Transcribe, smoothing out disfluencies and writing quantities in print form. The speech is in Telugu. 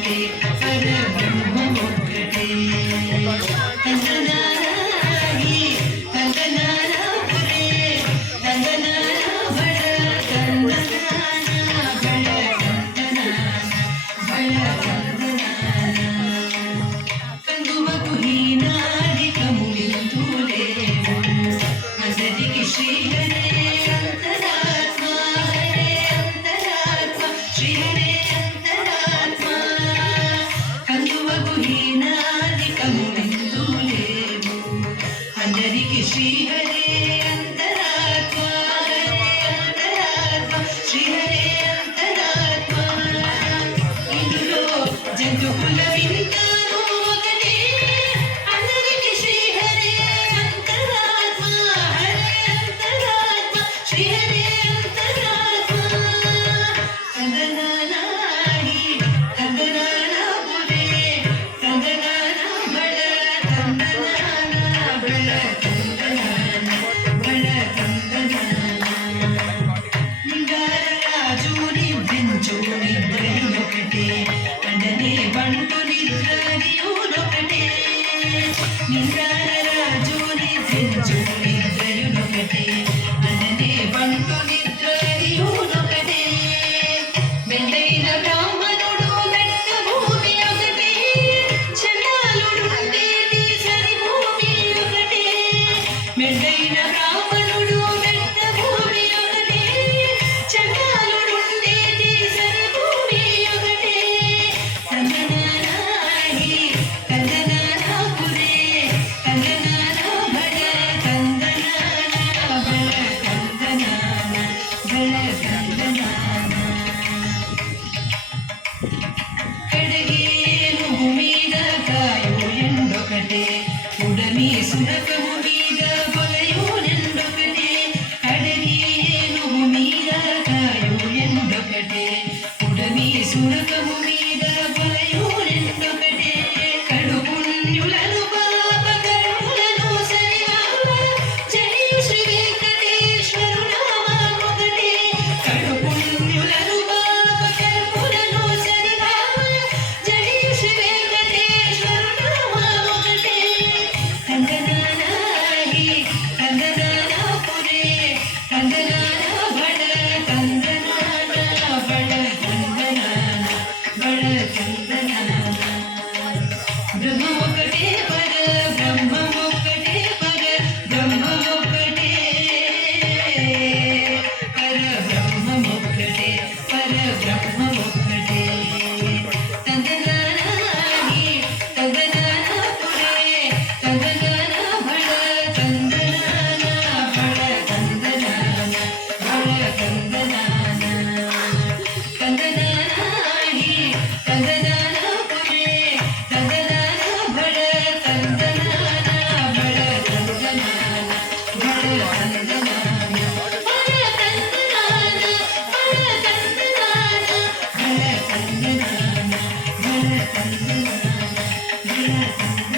ఒక్కటే పరబ్రహ్మం ఒక్కటే తందనానాహి తందనానా పురే తందనానా బడ తందనానా బడ తందనానా కందువకు హీనాదికము వింతులేవు అందరికి శ్రీహరే అంతరాత్మ హరే అంతరాత్మ శ్రీహరే అంతరాత్మ కందువకు హీనాదికము వింతులేవు అందరికి శ్రీహరే అంతరాత్మ హరే అంతరాత్మ శ్రీహరే అంతరాత్మ ఇందులో జంతువుల వింతాను ఒకటే అందరికి శ్రీహరే అంతరాత్మ హరే అంతరాత్మ శ్రీహరే అంతరాత్మ తందనానాహి తందనానా పురే తందనానా బడ తందనానా బడ తందనానా బడ తందనానా నింగారరాజు నిద్రించు నిద్రయునొకటే అండనే బంటు నిద్రయునొకటే నింగారరాజు నిద్రించు నిద్రయునొకటే అండనే బంటు నిద్రయునొకటే మెండైన బ్రాహ్మణుడు మెట్ట భూమి ఒకటే చండాలుడుండేటి సరి భూమి ఒకటే మెండైన బ్రాహ్మణుడు మెట్ట భూమి ఒకటే చండాలుడుండేటి సరి భూమి ఒకటే తందనానాహి తందనానా పురే తందనానా బడ తందనానా బడ తందనానా బడ తందనానా కడగేనుగు మీద కాయు ఎండొకటే ఉడమి సురకము మీద బొలయు ఎండొకటే కడగేనుగు మీద కాయు ఎండొకటే ఉడమి సురకము మీద బొలయు ఎండొకటే కడు పుణ్యులను పాప కర్ములను సరిగావ జై శ్రీ వెంకటేశ్వరు నామమొకటే కడు పుణ్యులను పాప కర్ములను సరిగావ జై శ్రీ వెంకటేశ్వరు నామమొకటే తందనానాహి తందనానా పురే తందనానా బడ తందనానా బడ తందనానా బడ తందనానా బ్రహ్మ ఒక్కటే పర బ్రహ్మ ఒక్కటే పర బ్రహ్మ ఒక్కటే పర బ్రహ్మ ఒక్కటే పర బ్రహ్మ ఒక్కటే తందనానాహి తందనానా పురే తందనానా బడ తందనానా బడ తందనానా బడ తందనానా తందనానాహి తందనానా పురే తందనానా బడ తందనానా బడ తందనానా బడ తందనానా బడ తందనానా బడ తందనానా బడ తందనానా బడ తందనానా బడ తందనానా